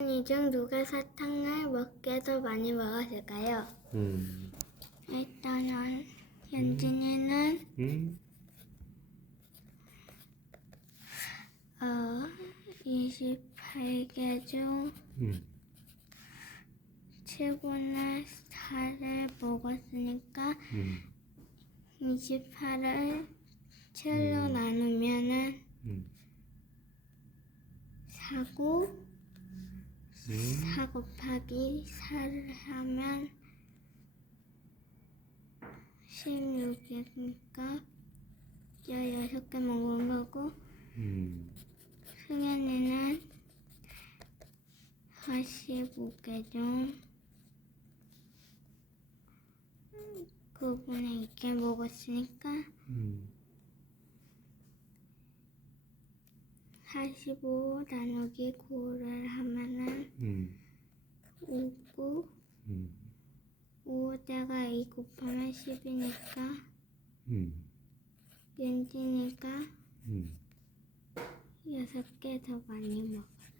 이 중 누가 사탕을 먹게 더 많이 먹었을까요? 음. 일단은 현진이는 음. 어 28개 중 음. 7분의 4를 먹었으니까 음. 28을 7로 나누면은 음. 4고 음. 4 곱하기 4를 하면 16이니까 16개 먹은 거고 음. 승현이는 45개 중 9분의 2개 먹었으니까 음. 45 나누기 9를 하면은 음. 5고 음. 5대가 2 곱하면 10이니까 음. 윤진이가 음. 6개 더 많이 먹었어.